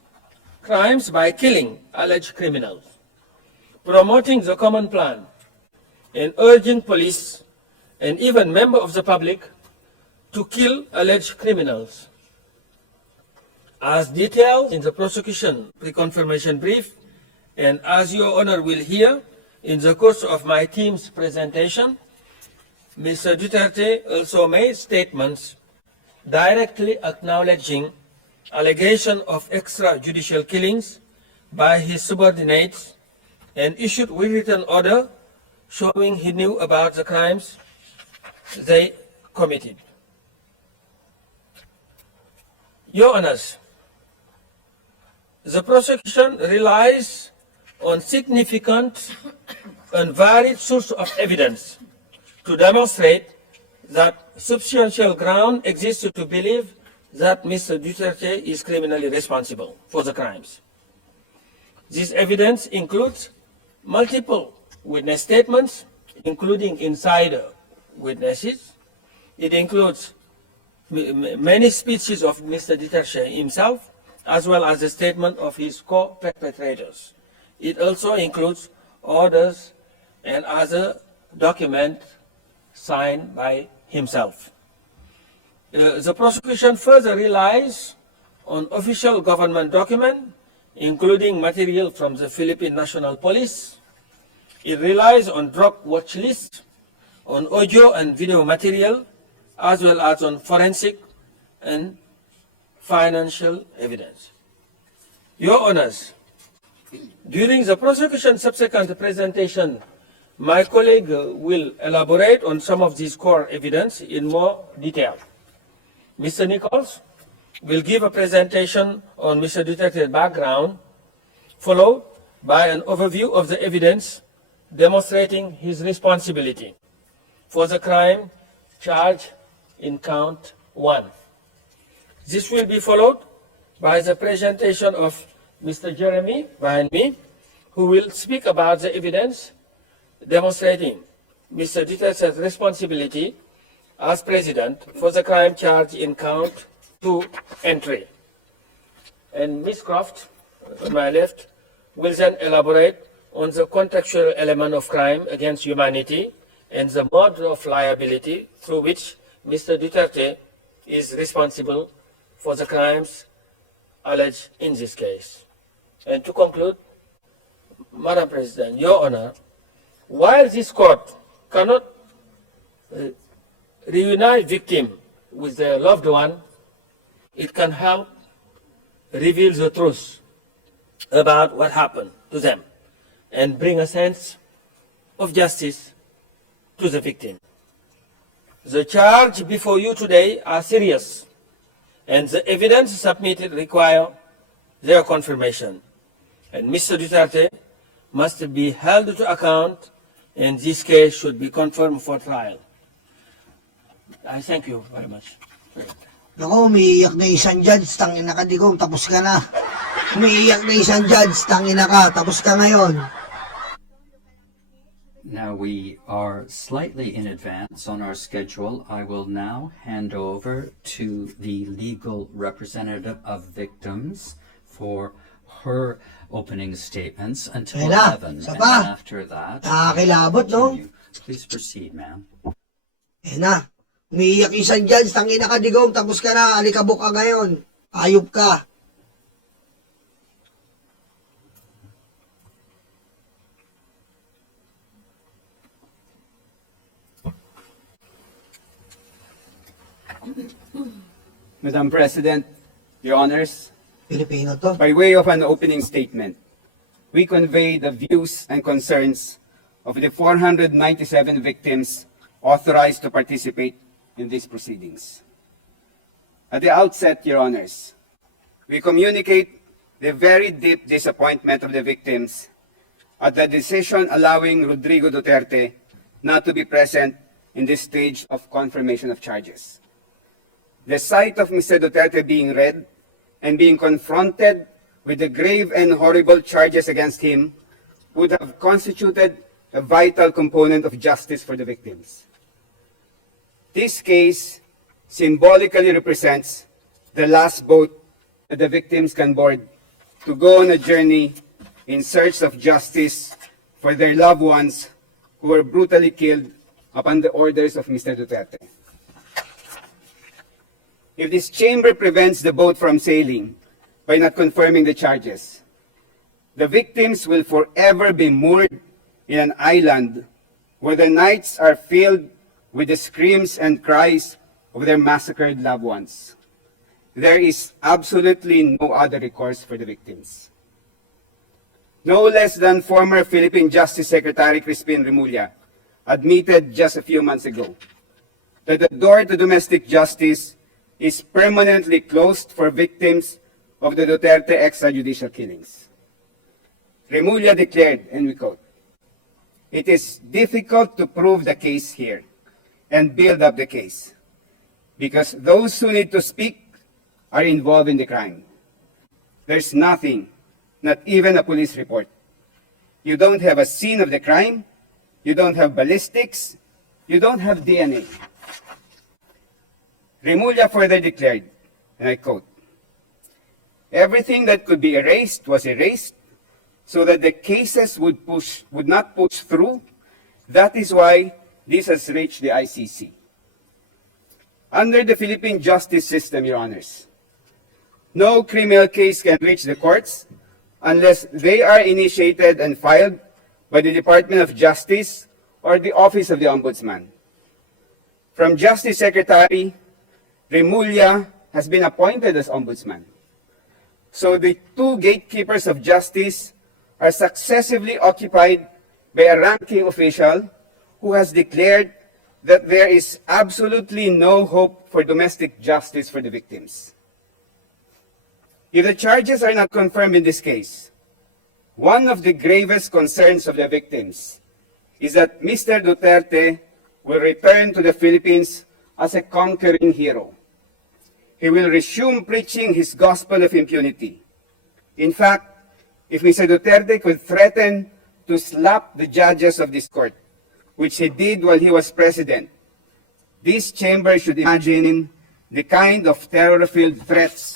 crimes by killing alleged criminals, promoting the common plan, and urging police and even members of the public to kill alleged criminals. As detailed in the prosecution pre-confirmation brief, and as Your Honor will hear in the course of my team's presentation, Mr. Duterte also made statements directly acknowledging allegation of extrajudicial killings by his subordinates and issued written order showing he knew about the crimes they committed. Your Honors, the prosecution relies on significant and varied sources of evidence to demonstrate that substantial ground exists to believe that Mr. Duterte is criminally responsible for the crimes. This evidence includes multiple witness statements, including insider witnesses. It includes many speeches of Mr. Duterte himself, as well as the statement of his co-perpetrators. It also includes orders and other documents signed by himself. The prosecution further relies on official government documents, including material from the Philippine National Police. It relies on drug watch lists on audio and video material, as well as on forensic and financial evidence. Your Honors, during the prosecution's subsequent presentation, my colleague will elaborate on some of these core evidence in more detail. Mr. Nichols will give a presentation on Mr. Duterte's background, followed by an overview of the evidence demonstrating his responsibility for the crime charged in count 1. This will be followed by the presentation of Mr. Jeremy behind me, who will speak about the evidence demonstrating Mr. Duterte's responsibility as President for the crime charged in count 2 entry. And Ms. Croft, on my left, will then elaborate on the contextual element of crime against humanity and the mode of liability through which Mr. Duterte is responsible for the crimes alleged in this case. And to conclude, Madam President, Your Honor, while this court cannot reunite victim with their loved one, it can help reveal the truth about what happened to them and bring a sense of justice to the victim. The charge before you today are serious, and the evidence submitted require their confirmation. And Mr. Duterte must be held to account, and this case should be confirmed for trial. I thank you very much. Naku, umiiyak na isang judge, tangina ka Digong, tapos ka na. Umiiyak na isang judge, tangina ka, tapos ka ngayon. Now we are slightly in advance on our schedule. I will now hand over to the legal representative of victims for her opening statements until 11. And after that, nakakilabot, no? Please proceed, ma'am. Na, umiiyak isang judge, tangina ka Digong, tapos ka na, alikabok ka ngayon. Ayop ka. Madam President, Your Honors, Pilipino to. by way of an opening statement, we convey the views and concerns of the 497 victims authorized to participate in these proceedings. At the outset, Your Honors, we communicate the very deep disappointment of the victims at the decision allowing Rodrigo Duterte not to be present in this stage of confirmation of charges. The sight of Mr. Duterte being read and being confronted with the grave and horrible charges against him would have constituted a vital component of justice for the victims. This case symbolically represents the last boat that the victims can board to go on a journey in search of justice for their loved ones who were brutally killed upon the orders of Mr. Duterte. If this chamber prevents the boat from sailing by not confirming the charges, the victims will forever be moored in an island where the nights are filled with the screams and cries of their massacred loved ones. There is absolutely no other recourse for the victims. No less than former Philippine Justice Secretary Crispin Remulla admitted just a few months ago that the door to domestic justice is permanently closed for victims of the Duterte extrajudicial killings. Remulla declared, and we quote, "It is difficult to prove the case here and build up the case because those who need to speak are involved in the crime. There's nothing, not even a police report. You don't have a scene of the crime, you don't have ballistics, you don't have DNA." Remulla further declared, and I quote, "Everything that could be erased was erased so that the cases would not push through. That is why this has reached the ICC." Under the Philippine justice system, Your Honors, no criminal case can reach the courts unless they are initiated and filed by the Department of Justice or the Office of the Ombudsman. From Justice Secretary, Remulla has been appointed as ombudsman. So the two gatekeepers of justice are successively occupied by a ranking official who has declared that there is absolutely no hope for domestic justice for the victims. If the charges are not confirmed in this case, one of the gravest concerns of the victims is that Mr. Duterte will return to the Philippines as a conquering hero. He will resume preaching his gospel of impunity. In fact, if Mr. Duterte could threaten to slap the judges of this court, which he did while he was president, this chamber should imagine the kind of terror-filled threats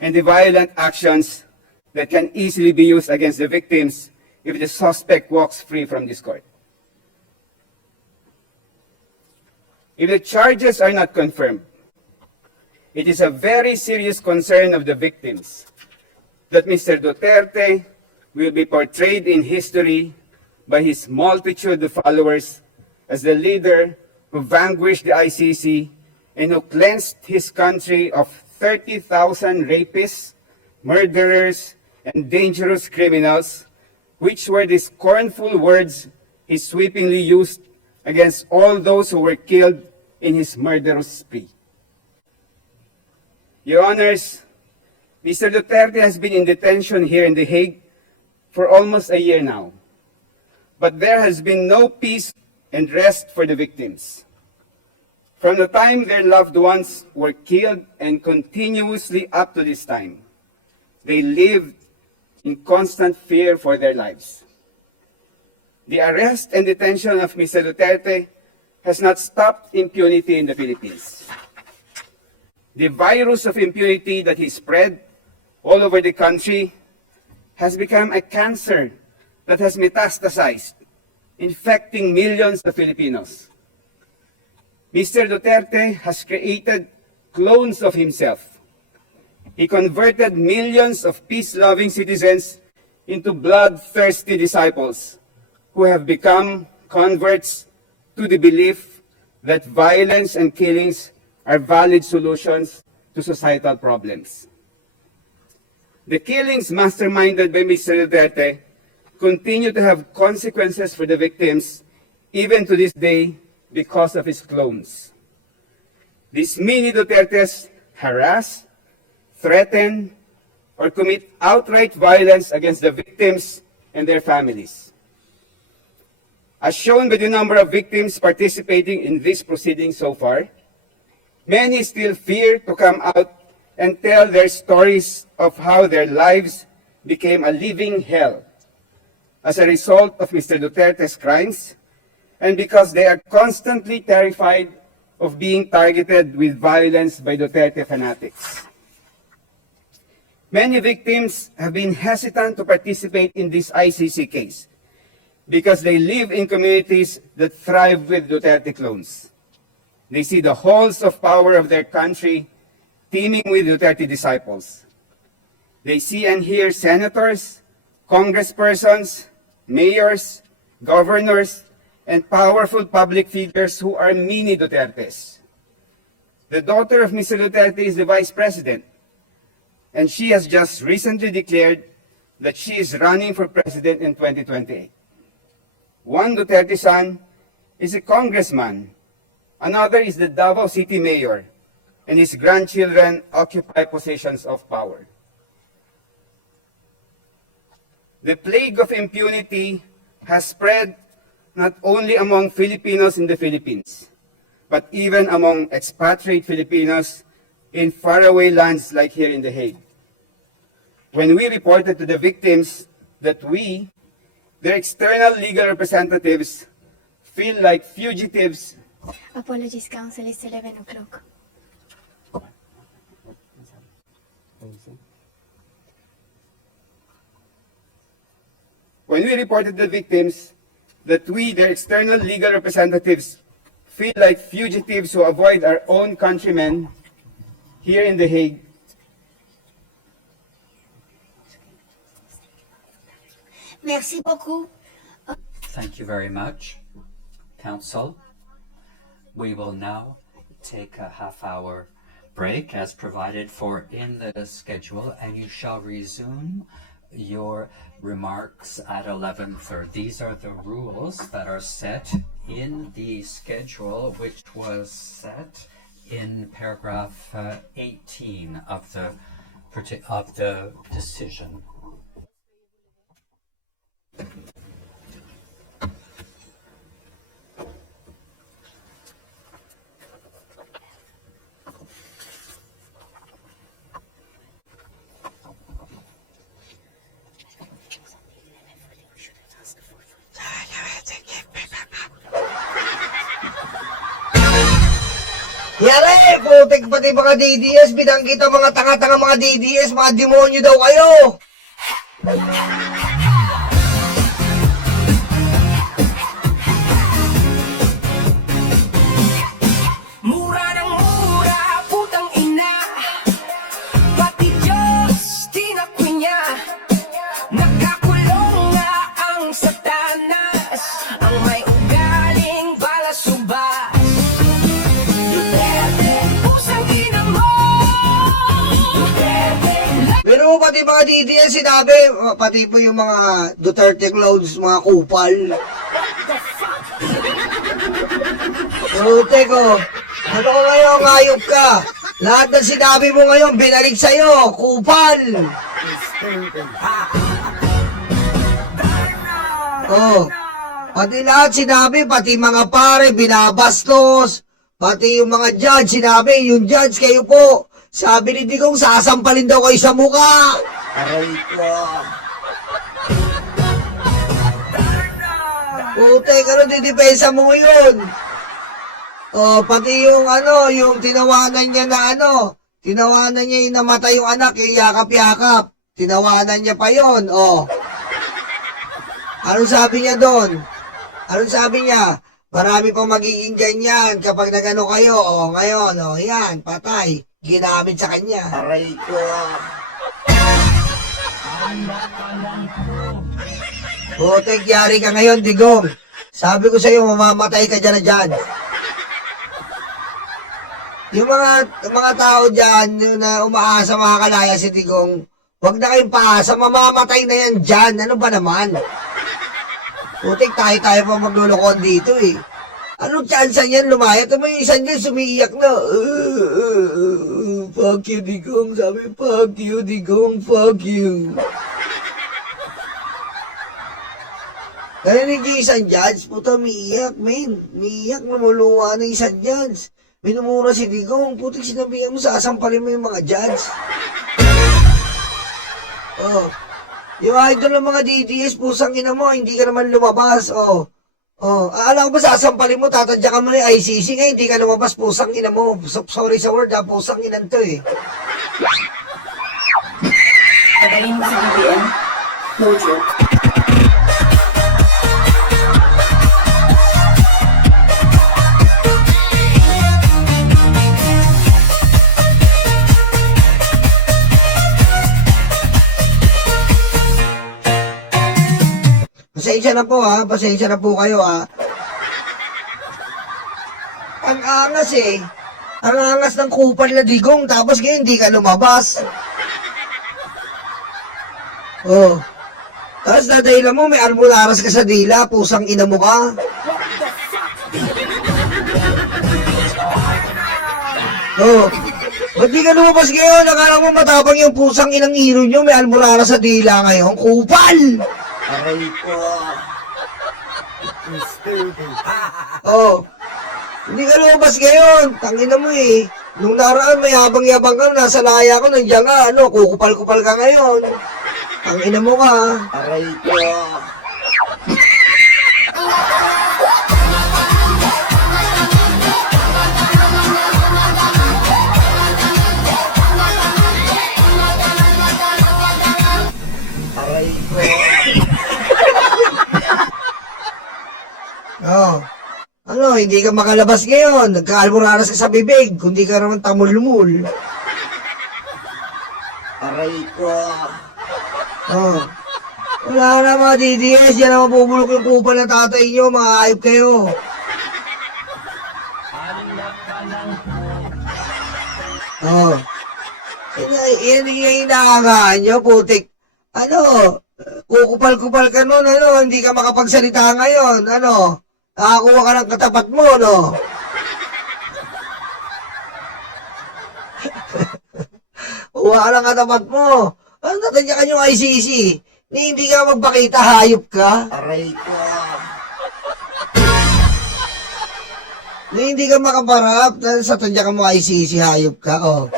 and the violent actions that can easily be used against the victims if the suspect walks free from this court. If the charges are not confirmed, it is a very serious concern of the victims that Mr. Duterte will be portrayed in history by his multitude of followers as the leader who vanquished the ICC and who cleansed his country of 30,000 rapists, murderers, and dangerous criminals, which were the scornful words he sweepingly used against all those who were killed in his murderous spree. Your Honors, Mr. Duterte has been in detention here in The Hague for almost a year now, but there has been no peace and rest for the victims. From the time their loved ones were killed and continuously up to this time, they lived in constant fear for their lives. The arrest and detention of Mr. Duterte has not stopped impunity in the Philippines. The virus of impunity that he spread all over the country has become a cancer that has metastasized, infecting millions of Filipinos. Mr. Duterte has created clones of himself. He converted millions of peace-loving citizens into bloodthirsty disciples who have become converts to the belief that violence and killings are valid solutions to societal problems. The killings masterminded by Mr. Duterte continue to have consequences for the victims even to this day because of his clones. These mini Dutertes harass, threaten, or commit outright violence against the victims and their families. As shown by the number of victims participating in this proceeding so far, many still fear to come out and tell their stories of how their lives became a living hell as a result of Mr. Duterte's crimes, and because they are constantly terrified of being targeted with violence by Duterte fanatics. Many victims have been hesitant to participate in this ICC case because they live in communities that thrive with Duterte clones. They see the halls of power of their country teeming with Duterte disciples. They see and hear senators, congresspersons, mayors, governors, and powerful public figures who are mini Dutertes. The daughter of Mr. Duterte is the vice president, and she has just recently declared that she is running for president in 2028. One Duterte son is a congressman. Another is the Davao City mayor, and his grandchildren occupy positions of power. The plague of impunity has spread not only among Filipinos in the Philippines, but even among expatriate Filipinos in faraway lands like here in The Hague. When we reported to the victims that we, their external legal representatives, feel like fugitives. Apologies, Counsel, it's 11 o'clock. When we reported to the victims that we, their external legal representatives, feel like fugitives who avoid our own countrymen here in The Hague, Merci beaucoup. Thank you very much, Council. We will now take a half-hour break as provided for in the schedule, and you shall resume your remarks at 11:30. These are the rules that are set in the schedule, which was set in paragraph 18 of the decision. Yari, putik pati mga DDS, binanggit ang mga tanga-tanga mga DDS, mga demonyo daw kayo. Mura ng mura, putang ina. Pati Diyos, tinakunya. Nakakulong nga ang satanas, ang may ugaling balasubas. Pero pati mga DDS, sinabi, pati po yung mga Duterte clones, mga kupal. Putik ko, ano ko ngayon, ngayop ka. Lahat ng sinabi mo ngayon, binalik sa'yo, kupal. Oh, pati lahat sinabi, pati mga pare, binabastos. Pati yung mga judge, sinabi, yung judge kayo po. Sabi ni Digong, sasampalin daw kayo sa mukha. Aray ko. Putek, ano didepensa mo yun? Oh, pati yung yung tinawanan niya na tinawanan niya yung namatay yung anak, yung yakap-yakap. Tinawanan niya pa yon. Oh. Anong sabi niya doon? Anong sabi niya? Marami pang magiging ganyan kapag nagano kayo. Oh, ngayon, yan, patay. Ginamit sa kanya. Aray ko. Putik, yari ka ngayon, Digong. Sabi ko sa'yo, mamamatay ka dyan na dyan. Yung mga tao dyan na umaasa makakalaya si Digong, huwag na kayong paasa, mamamatay na yan dyan. Ano ba naman? Putik, tayo pa maglulokon dito eh. Anong chance yan lumayat? Ano yung isang dyan sumiiyak na? Fuck you, Digong. Sabi, fuck you, Digong. Fuck you. Kaya hindi isang judge, puta, miiyak, men. Miiyak, namuluwa na isang judge. Minumura si Digong. Putik, sinabihan mo, sasampalin mo yung mga judge. Oh. Yung idol ng mga DDS, pusang ina mo, hindi ka naman lumabas. Oh. Oh, alam ko ba sasampalin mo, tatadya ka mo na yung ICC nga, hindi ka lumabas, pusang ina mo. Sorry sa word, pusang inan to eh. Pagaling mo sa BBM? No joke. Pasensya na po ha, pasensya na po kayo ha. Ang angas eh. Ang angas ng kupal na Digong, tapos ngayon hindi ka lumabas. Oh. Tapos dadahilan mo, may almularas ka sa dila, pusang ina mo ka. Oh. Ba't di ka lumabas ngayon? Nakala mo matapang yung pusang inang hero nyo, may almularas sa dila ngayon. Kupal! Aray ko. Oh. Hindi ka lumabas ngayon. Tangina mo eh. Nung naraan, may habang-yabang ka, nasa laya ko, nandiyan ka, kukupal-kupal ka ngayon. Tangina mo ka. Aray ko. Aray ko. Oh. Hindi ka makalabas ngayon. Nagka-almoranas ka sa bibig. Kundi ka naman tamul-lumul. Aray ko. Oh. Wala na mga DDS. Yan ang mabubulok yung kupal ng tatay nyo. Mga ayop kayo. Oh. Yan yung inaangaan nyo, putik. Ano, kukupal-kupal ka nun, ano, hindi ka makapagsalita ngayon, ano, nakakuha ka ng katapat mo, no? Kuha ka ng katapat mo. Ano, natanya ka yung ICC? Hindi ka magpakita, hayop ka? Aray ko. Hindi ka makaparap, sa tanya ka mo ICC, hayop ka, oh.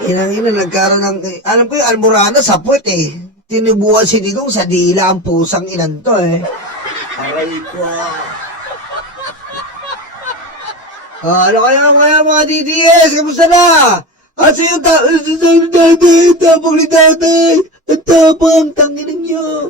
Inang-ina, nagkaroon ng, alam ko yung almorana sa puwet eh. Tinubuhan si Digong sa dila ang pusang inan to eh. Aray ko. Ano kaya mga DDS? Kamusta na? Asa yung tapang ni tatay? Ang tapang, tangin ninyo.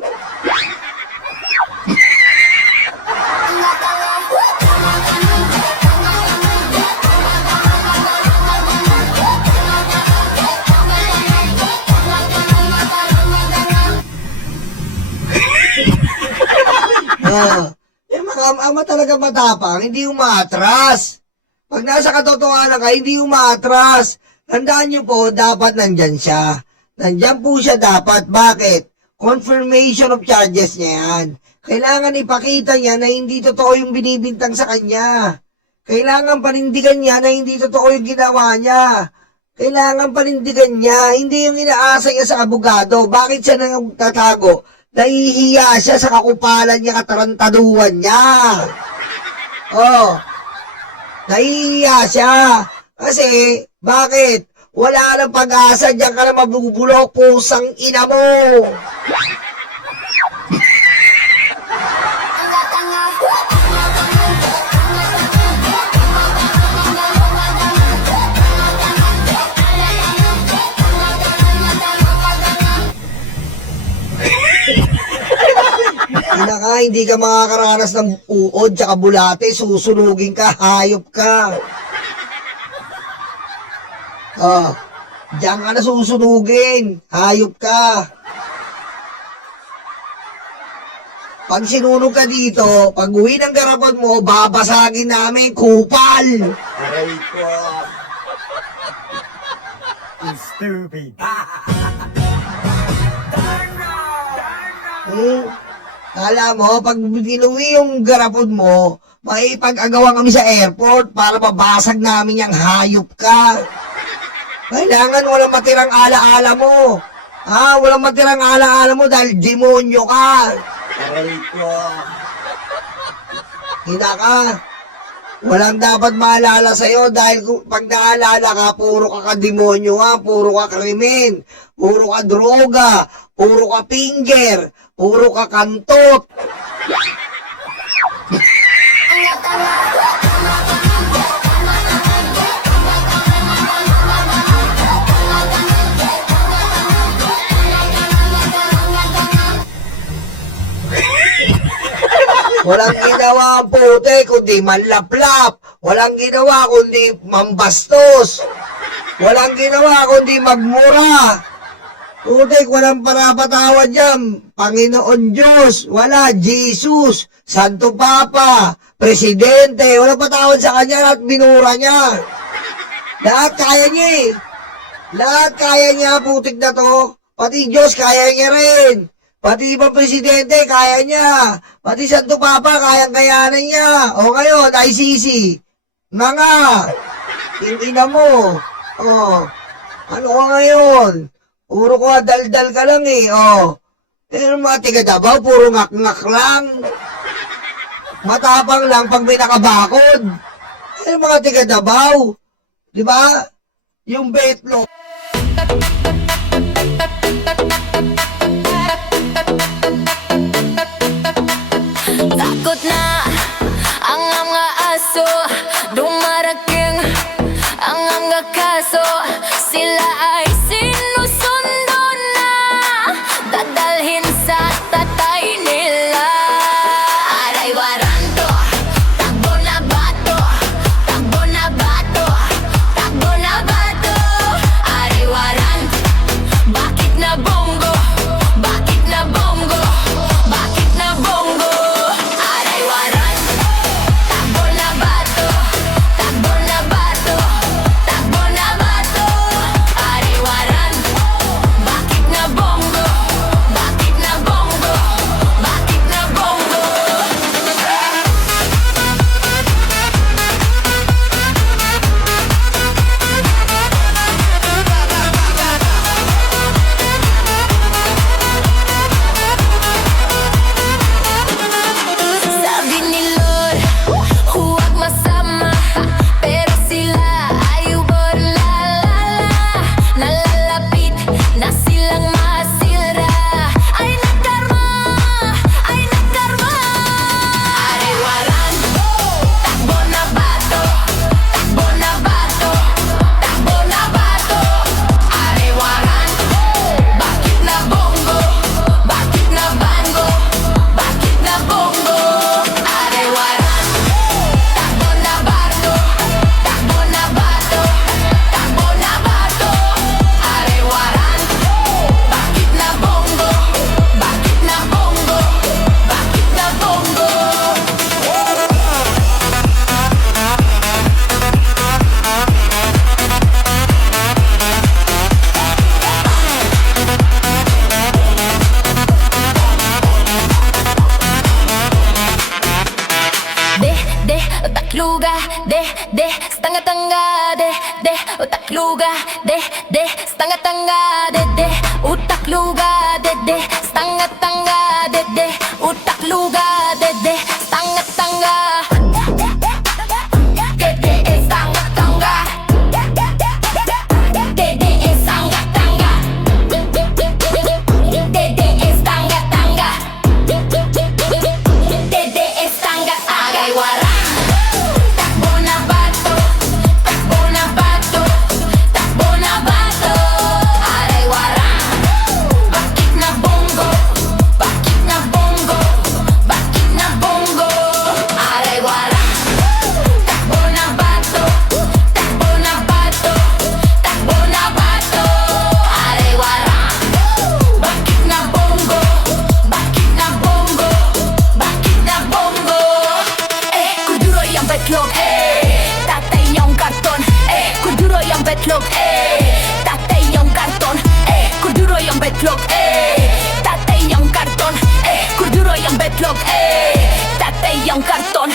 Yung mga ama talaga matapang, hindi umaatras. Pag nasa katotohanan ka, hindi umaatras. Tandaan nyo po, dapat nandyan siya. Nandyan po siya dapat. Bakit? Confirmation of charges niya yan. Kailangan ipakita niya na hindi totoo yung binibintang sa kanya. Kailangan panindigan niya na hindi totoo yung ginawa niya. Kailangan panindigan niya, hindi yung inaasa niya sa abogado. Bakit siya nang tatago? Nahihiya siya sa kakupalan niya, katarantaduhan niya. Oh, nahihiya siya. Kasi, bakit? Wala nang pag-asa, diyan ka na mabubulok, pusang ina mo. Hindi ka makakaranas ng uod tsaka bulate, susunugin ka, hayop ka. Diyan ka na susunugin, hayop ka. Pag sinunog ka dito, pag uwi ng garapon mo, babasagin namin, kupal. Aray ko. Stupid. Kala mo, pag inuwi yung garapon mo, maipag-agawan kami sa airport para mabasag namin yung hayop ka. Kailangan walang matirang alaala mo. Walang matirang alaala mo dahil demonyo ka. Aray ko. Hina ka. Walang dapat maalala sa'yo dahil pag naalala ka, puro ka demonyo ha, puro ka krimen, puro ka droga, puro ka finger, puro ka kantot. Walang ginawa ang puti kundi manlaplap. Walang ginawa kundi mambastos. Walang ginawa kundi magmura. Putik, walang parapatawad yan. Panginoon Diyos, wala. Jesus, Santo Papa, Presidente, walang patawad sa kanya at binura niya. Lahat kaya niya eh. Lahat kaya niya, putik na to. Pati Diyos, kaya niya rin. Pati ibang Presidente, kaya niya. Pati Santo Papa, kayang-kayanan niya. O ngayon, ICC. Nga. Ina mo. Ano ka ngayon? Puro ko daldal ka lang eh, Pero mga tiga-Davao, puro ngak-ngak lang. Matapang lang pag may nakabakod. Pero mga tiga-Davao, di ba? Yung betlo. Takot na ang mga aso, dumarating ang mga kaso. Sila ay sinusundo na, dadalhin sa tatay nila. Aray waranto, takbo na bato, takbo na bato, takbo na bato. Aray waranto, bakit na bongo, bakit na bongo, bakit na bongo. Aray waranto, takbo utak luga, de, stanga tanga, de, utak luga, de, stanga tanga, de, utak luga, de, stanga tanga, de, utak luga, de, stanga tanga. Betlog, tatay yung karton, kuduro yung betlog, tatay yung karton, kuduro yung betlog, tatay yung karton,